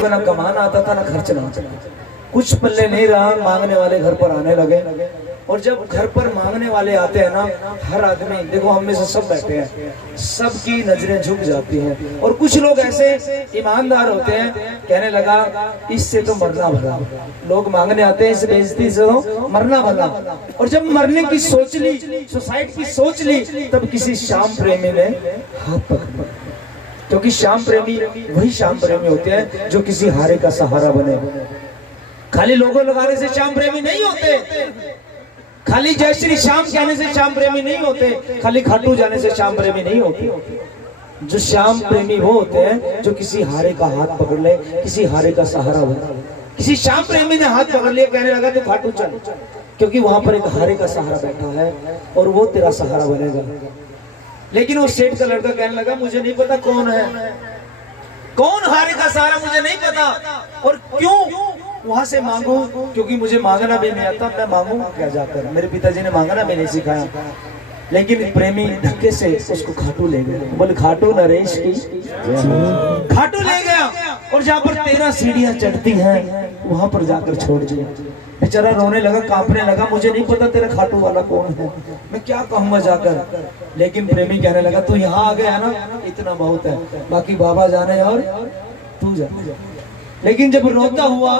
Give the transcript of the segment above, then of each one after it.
को ना कमाना आता था ना खर्च चलाना, कुछ पल्ले नहीं रहा, मांगने वाले घर पर आने लगे। और जब घर पर मांगने वाले आते हैं ना, हर आदमी, देखो हम में से सब बैठे हैं, सबकी नजरें झुक जाती हैं। और कुछ लोग ऐसे ईमानदार होते हैं, कहने लगा इससे तो मरना भला, लोग मांगने आते हैं इस बेइज्जती से तो मरना भला। और जब मरने की सोच ली, सुसाइड की सोच ली, तब किसी श्याम प्रेमी ने हाथ पकड़ा, क्योंकि श्याम प्रेमी वही श्याम प्रेमी होते हैं जो किसी हारे का सहारा बने। खाली लोगों लगाने से श्याम प्रेमी नहीं होते, खाली जय श्री श्याम कहने से श्याम प्रेमी नहीं होते, खाली खाटू जाने से श्याम प्रेमी नहीं होते। जो श्याम प्रेमी वो होते हैं जो किसी हारे का हाथ पकड़ ले, किसी हारे का सहारा बने। किसी श्याम प्रेमी ने हाथ पकड़ लिया, कहने लगा तू खाटू चल, क्योंकि वहां पर एक हारे का सहारा बैठा है और वो तेरा सहारा बनेगा। लेकिन वो सेठ का लड़का कहने लगा मुझे नहीं पता कौन है, कौन हारे का सहारा मुझे नहीं पता, और क्यों वहां से मांगू, क्योंकि मुझे मांगना भी नहीं आता, मैं मांगूंगा क्या जाकर, मेरे पिताजी ने मांगना भी नहीं सिखाया। लेकिन प्रेमी धक्के से उसको खाटू ले गया, बोले खाटू नरेश की, खाटू ले गया। और जहाँ पर 13 सीढ़ियां चढ़ती हैं वहां पर जाकर छोड़ दिया। बेचारा रोने लगा, कांपने लगा, मुझे नहीं पता तेरा खाटू वाला कौन है, मैं क्या कहूंगा जाकर। लेकिन प्रेमी कहने लगा तू यहाँ आ गया ना, इतना बहुत है, बाकी बाबा जाने और तू जा। लेकिन जब रोता हुआ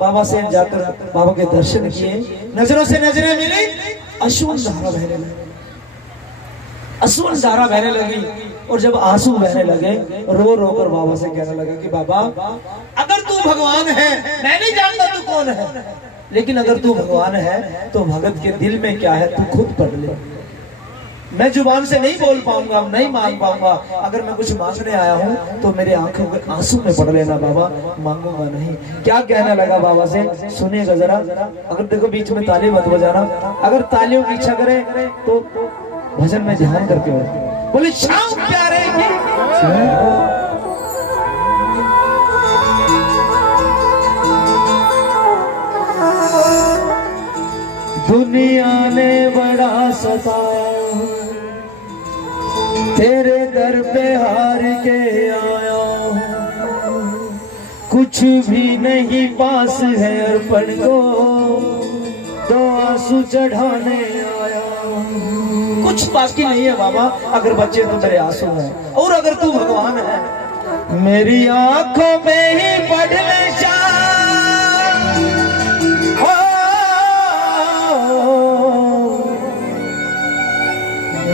बाबा से जाकर बाबा के दर्शन किए, नजरों से नजरें मिली, अश्रुन धारा बहने लगी, अश्रुन धारा बहने लगी। और जब आंसू बहने लगे, रो रो कर बाबा से कहने लगे कि बाबा अगर तू भगवान है, मैं नहीं जानता तू कौन है, लेकिन अगर तू भगवान है तो भगत के दिल में क्या है तू खुद पढ़ ले। मैं जुबान से नहीं बोल पाऊंगा, नहीं मांग पाऊंगा, अगर मैं कुछ मांगने आया हूँ तो मेरे आंखों के आंसू में पढ़ लेना बाबा, मांगूंगा नहीं। क्या कहने लगा बाबा से, सुनिएगा जरा। अगर देखो बीच में ताली मत बजाना, अगर तालियों की इच्छा करे तो भजन में ध्यान करके बोले श्याम प्यारे की। दुनिया ने बड़ा सताया, तेरे दर पे हार के आया, कुछ भी नहीं पास है अर्पण को, तो आंसू चढ़ाने आया। कुछ बाकी नहीं है बाबा, अगर बच्चे तो मेरे आंसू हैं, और अगर तू भगवान है मेरी आंखों में ही पढ़ ले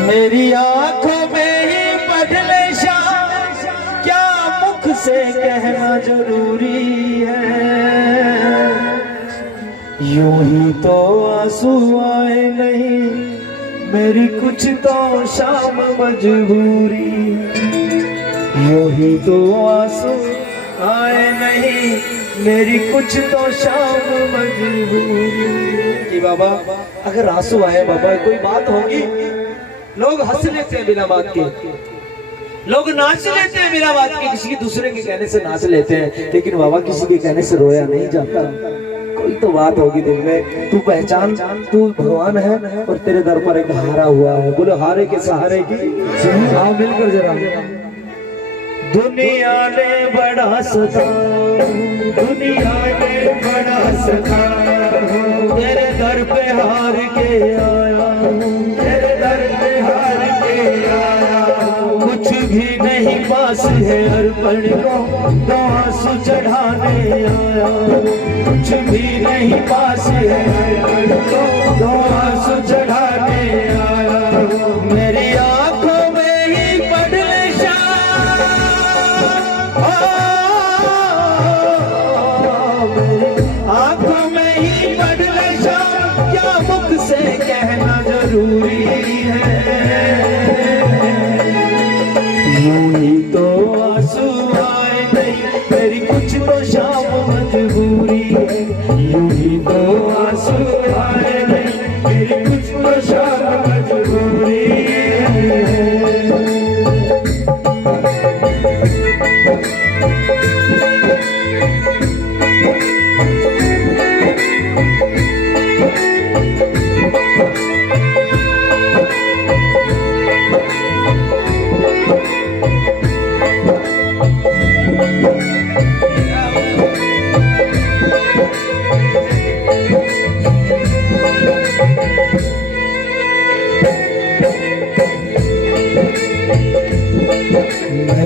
मेरी आंखों में ही पढ़ ले श्याम, क्या मुख से कहना जरूरी है, यूं ही तो आंसू आए नहीं मेरी कुछ तो शाम मजबूरी, यूं ही तो आंसू आए नहीं मेरी कुछ तो शाम मजबूरी। कि बाबा अगर आंसू आए बाबा कोई बात होगी, लोग हंस लेते हैं बिना बात के, लोग नाच लेते हैं बिना बात के, किसी दूसरे के कहने से नाच लेते हैं, लेकिन बाबा किसी के कहने से रोया नहीं जाता। कोई तो बात होगी दिल में, तू पहचान तू भगवान है और तेरे दर पर एक हारा हुआ है। बोलो हारे के सहारे की, हाँ मिलकर जरा। दुनिया ने बड़ा सता, दुनिया ने बड़ा सता, तेरे दर पे हार के आया, तेरे दर पे हार के आया, कुछ भी नहीं पास है अर्पण को, तो आंसू चढ़ाने आया, कुछ भी नहीं पास है अर्पण को, तो आंसू चढ़ाने आया। मेरी आंखों में ही पढ़ ले श्याम, मेरी आंखों में ही पढ़ ले श्याम, क्या मुख से कहना जरूरी है, यूं ही तो आंसू आए नहीं मेरी कुछ तो शाम मजबूरी है, यूं ही तो आंसू आए नहीं मेरी कुछ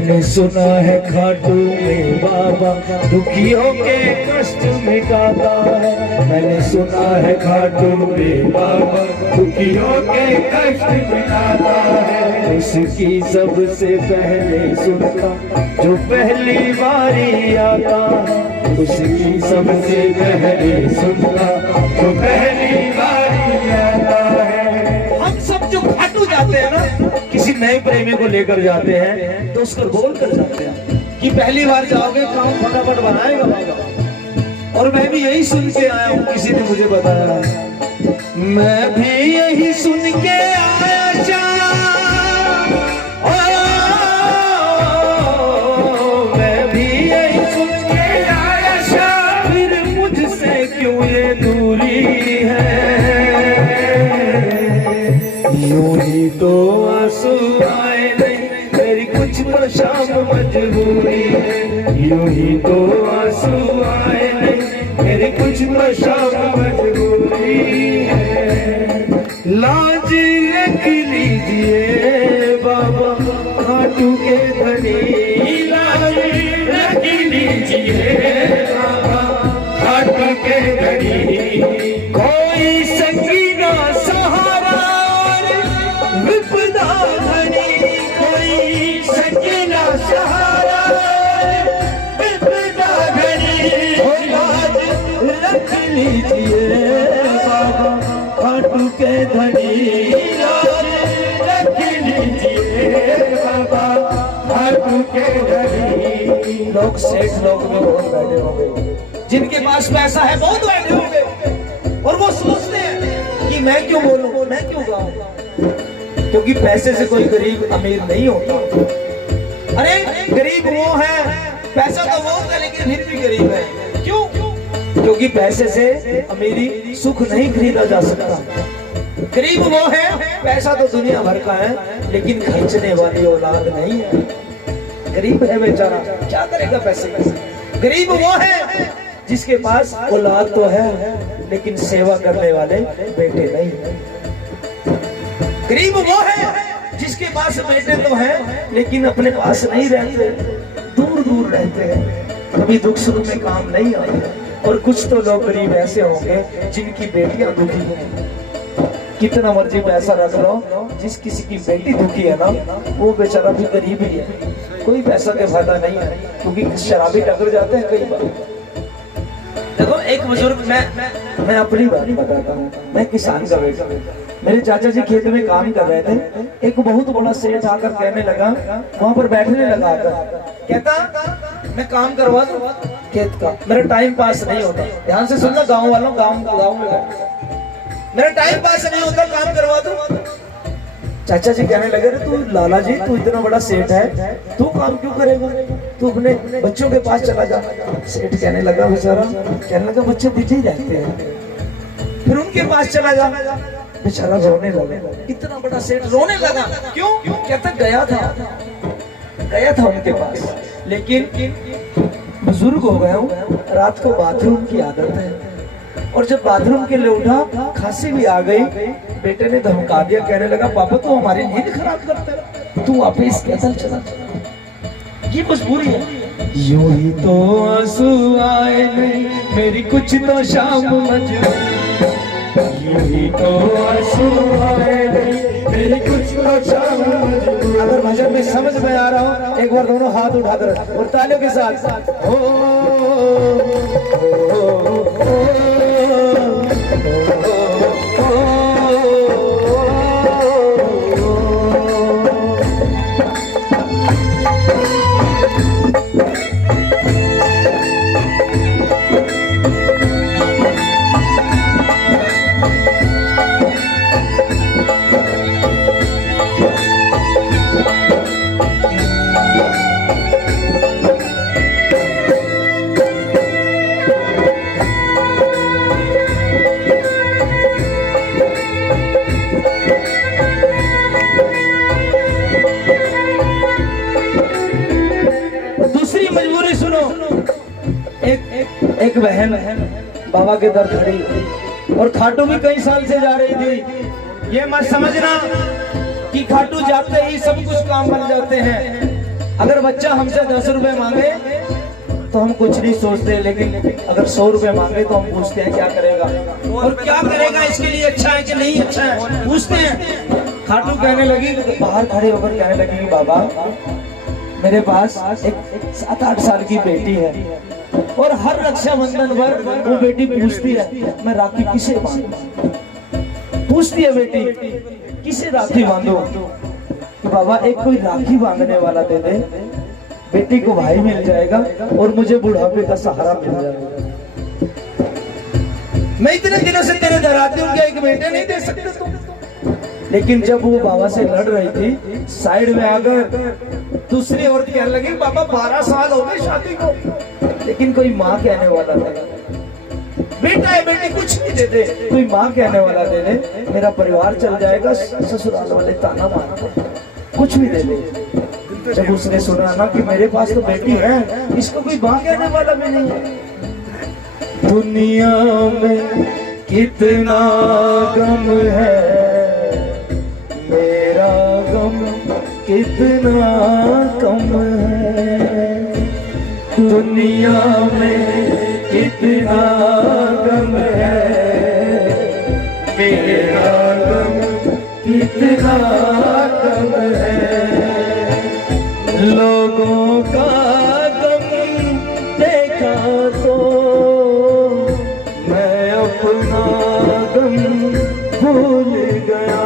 मैंने सुना है खाटू में बाबा दुखियों के कष्ट मिटाता है। मैंने सुना है खाटू में बाबा दुखियों के कष्ट मिटाता है। उसकी सबसे पहले सुनता जो पहली बारी आता है। उसकी सबसे पहले सुनता जो पहली बारी आता है। हम सब जो खाटू जाते हैं ना, किसी नए प्रेमी को लेकर जाते हैं तो उसको बोल कर जाते हैं कि पहली बार जाओगे काम फटाफट बनाएगा बाबा। और मैं भी यही सुन के आया हूँ, किसी ने मुझे बताया, मैं भी यही सुन के आया मैं भी यही सुन के आया फिर मुझसे क्यों ये दूरी है। यूं ही तो आंसू आए नहीं मेरी कुछ तो शाम मजबूरी है। यूं ही तो आंसू आए नहीं मेरी कुछ तो शाम मजबूरी है। लाज रख लीजिए बाबा खाटू के धनी। लाज रख लीजिए बाबा खाटू के धनी। कोई संगीना सहारा विपदा धनी। कोई संगीना सहारा विपदा धनी। लाज रख लीजिए बाबा खाटू के धनी। लाज रख लीजिए बाबा खाटू के धनी। लोग सेठ लोग भी बहुत बैठे होंगे, जिनके पास पैसा है बहुत बैठे होंगे और वो सोचते हैं कि मैं क्यों बोलूं, मैं क्यों गाऊं, क्योंकि पैसे से कोई गरीब अमीर नहीं होता। अरे गरीब वो है, पैसा तो वो होता है लेकिन फिर भी गरीब है। क्यों? क्योंकि पैसे से अमीरी सुख नहीं खरीदा जा सकता। गरीब वो है, पैसा तो दुनिया भर का है लेकिन खर्चने वाली औलाद नहीं है। गरीब है बेचारा, क्या करेगा पैसे। गरीब वो है जिसके पास औलाद तो है लेकिन सेवा करने वाले बेटे नहीं है। गरीब वो है जिसके पास बेटे तो है लेकिन अपने पास नहीं रहते, दूर दूर रहते हैं, कभी दुख सुख में काम नहीं आते। और कुछ तो लोग गरीब ऐसे होंगे जिनकी बेटियां दुखी हैं। कितना मर्जी पैसा रख लो, जिस किसी की बेटी दुखी है ना वो बेचारा भी गरीब ही है। कोई पैसा का फायदा नहीं है क्योंकि शराबी टकर जाते हैं कई बार। देखो एक बुजुर्ग, मैं अपनी बात बताता हूँ। मैं किसान का बेटा, मेरे चाचा जी खेत में काम कर रहे थे। एक बहुत बड़ा सेठ आकर कहने लगा, वहां पर बैठने लगा आकर, कहता मैं काम करवा दूं खेत का, मेरा टाइम पास नहीं होता। ध्यान से सुनना गाँव वालों, गाँव में मेरा टाइम पास नहीं होता, काम करवा दूं। चाचा जी कहने लगे, तू लाला जी तू इतना बड़ा सेठ है, तू काम क्यों करेगा, तू अपने बच्चों के पास चला जा। सेठ कहने लगा, बेचारा कहने लगा बच्चे दिख ही रहते हैं, फिर उनके पास चला जा। बेचारा रोने लगा, इतना बड़ा सेठ रोने लगा। क्यों? कहता गया था उनके पास, लेकिन बुजुर्ग हो गया हूँ, रात को बाथरूम की आदत है और जब बाथरूम के लिए उठा खांसी भी आ गई। बेटे ने धमका दिया, कहने लगा पापा तू हमारी नींद खराब करता है, तू वापस कैसे चला। ये मजबूरी है। यूं ही तो आंसू आए नहीं मेरी कुछ तो शाम मजबूरी। यूं ही तो आंसू आए नहीं मेरी कुछ तो शाम मजबूरी। अगर भजन में समझ में आ रहा हो एक बार दोनों हाथ उठा कर और तालियों के साथ एक बहन बाबा के दर खड़ी और खाटू भी कई साल से जा रही थी। ये मत समझना कि खाटू जाते ही सब कुछ काम बन जाते हैं। अगर बच्चा हमसे 10 रुपए मांगे तो हम कुछ नहीं सोचते, लेकिन अगर 100 रुपए मांगे तो हम पूछते हैं क्या करेगा और क्या करेगा, इसके लिए अच्छा है कि नहीं अच्छा है, पूछते हैं। खाटू कहने लगी, बाहर खड़े होकर कहने लगी कि बाबा मेरे पास एक 7-8 साल की बेटी है और हर रक्षाबंधन पर वो बेटी पूछती है मैं राखी किसे बांधूं, पूछती है बेटी किसे राखी बांधूं। कि बाबा एक कोई राखी बांधने वाला दे दे, बेटी को भाई मिल जाएगा और मुझे बुढ़ापे का सहारा मिल जाएगा। मैं इतने दिनों से तेरे दराती हूँ, क्या एक बेटे नहीं दे सकते तुम? लेकिन जब वो बाबा से लड़ रही थी, साइड में आकर दूसरी औरत कहने लगी बाबा 12 साल हो गए शादी को, लेकिन कोई माँ कहने वाला नहीं, बेटा है बेटी कुछ नहीं देते, कोई माँ कहने वाला दे दे, मेरा परिवार चल जाएगा, ससुराल वाले ताना मारते कुछ भी दे दे। जब उसने सुना ना कि मेरे पास तो बेटी है, इसको कोई माँ कहने वाला भी नहीं है। दुनिया में कितना गम है, मेरा गम कितना कम है। दुनिया में कितना गम है, मेरा गम कितना कम है। लोगों का गम देखा तो मैं अपना गम भूल गया।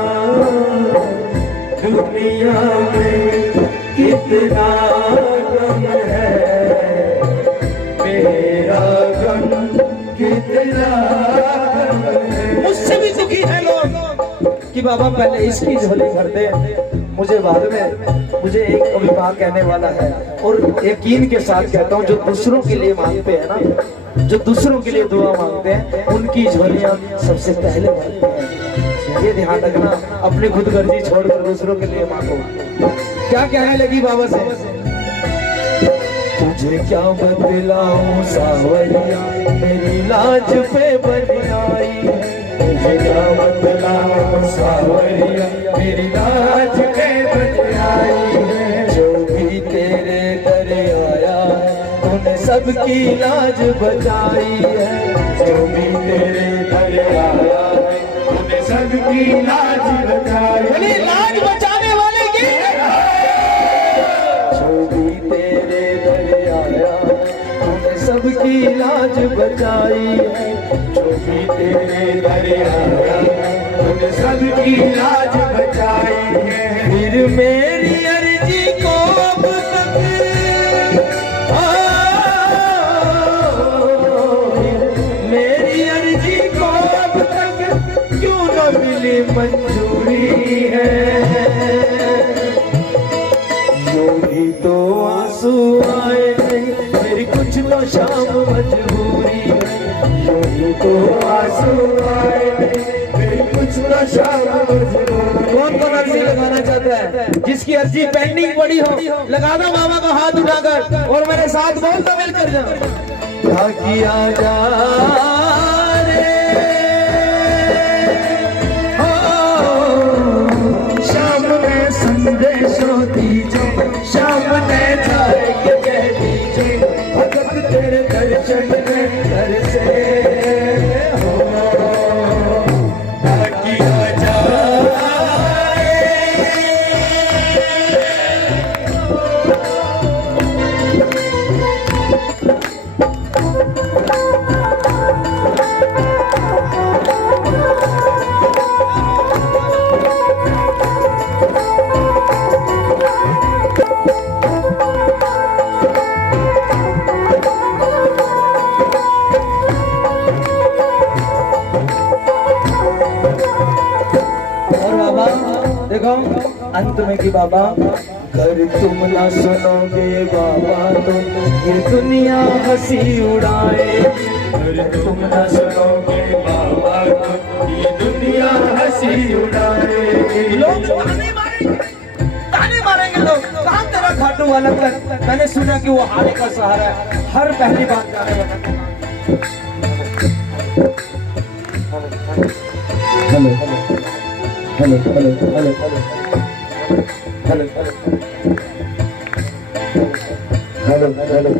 दुनिया में कितना गम है, मेरा गम कितना गम है। मुझसे भी दुखी है लोग कि बाबा पहले इसकी झोली भर दे, मुझे बाद में, मुझे एक कभी माँ कहने वाला है। और यकीन के साथ कहता हूँ जो दूसरों के लिए मांगते हैं ना, जो दूसरों के लिए दुआ मांगते हैं, उनकी झोलियां सबसे पहले भरते हैं। ये ध्यान रखना, अपनी खुदगर्जी छोड़कर दूसरों के लिए मांगो। क्या कहने लगी बाबा से, तुझे क्या बतलाऊं सावरिया मेरी लाज पे बनियाई है। तुझे क्या बतलाऊं सावरिया मेरी लाज पे बनियाई है। जो भी तेरे दर आया है तूने सबकी लाज बचाई है। जो भी तेरे दर आया है तूने सबकी लाज बचाई है। लाज बचाने वाले की जो भी तेरे दर आया तूने सबकी लाज बचाई है। जो भी तेरे दर आया तूने सबकी लाज बचाई है। फिर मेरी अर्जी को अब तक मेरी अर्जी को अब तक क्यों न मिली मंजूरी है। यूं तो आंसू आए नहीं मेरी कुछ तो शाम मजबूरी है। यूं तो आंसू आए नहीं मेरी कुछ तो शाम मजबूरी। कौन कौन अर्जी लगाना चाहता है, जिसकी अर्जी पेंडिंग पड़ी हो, लगा दो बाबा को हाथ उठाकर और मेरे साथ बोल दो मिलकर जा। क्या किया जा रे शाम में संदेशों दीजिए, शाम में जाए के कह दीजिए भगत तेरे दर्शन में घर से हो। क्या किया जाए देखो अंत में कि बाबा घर तुम ना सुनोगे बाबा तो ये दुनिया हंसी उड़ाए। घर तुम ना सुनोगे बाबा तो ये दुनिया हंसी उड़ाए। लोग ताने मारेंगे लोग, कहाँ तेरा खाटू वाला कर। मैंने सुना कि वो हारे का सहारा है, हर पहली बात गाने वाला। Hello hello hello hello hello hello hello. Hello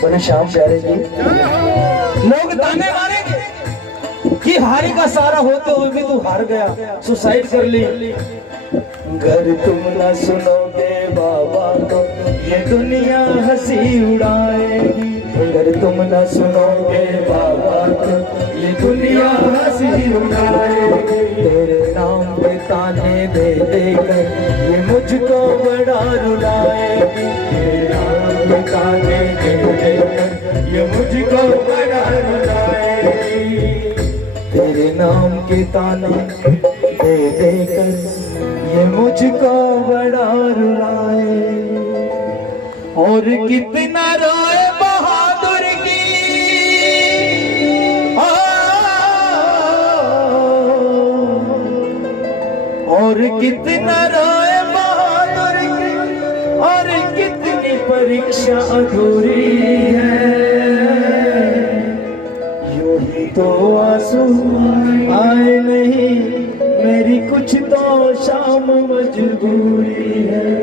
बोले श्याम प्यारे जी, लोग ताने मारेंगे कि हारी का सारा होते हुए भी तू हार गया, सुसाइड कर ली। घर तुम ना सुनोगे बाबा तो ये दुनिया हंसी उड़ाएगी। घर तुम ना सुनोगे बाबा तो ये दुनिया हंसी उड़ाएगी। तेरे नाम पे ताने दे देकर ये मुझको बड़ा रुलाएगी। तेरे नाम पे ताने दे देकर ये मुझको बड़ा रुलाएगी। तेरे नाम के ताने दे देकर ये मुझको बड़ा रुलाए। और कितना रोए बहादुर की, और कितना रोए बहादुर की, और कितनी परीक्षा अधूरी है। यूं ही तो आंसू आए नहीं, मेरी कुछ तो शाम मजबूरी है।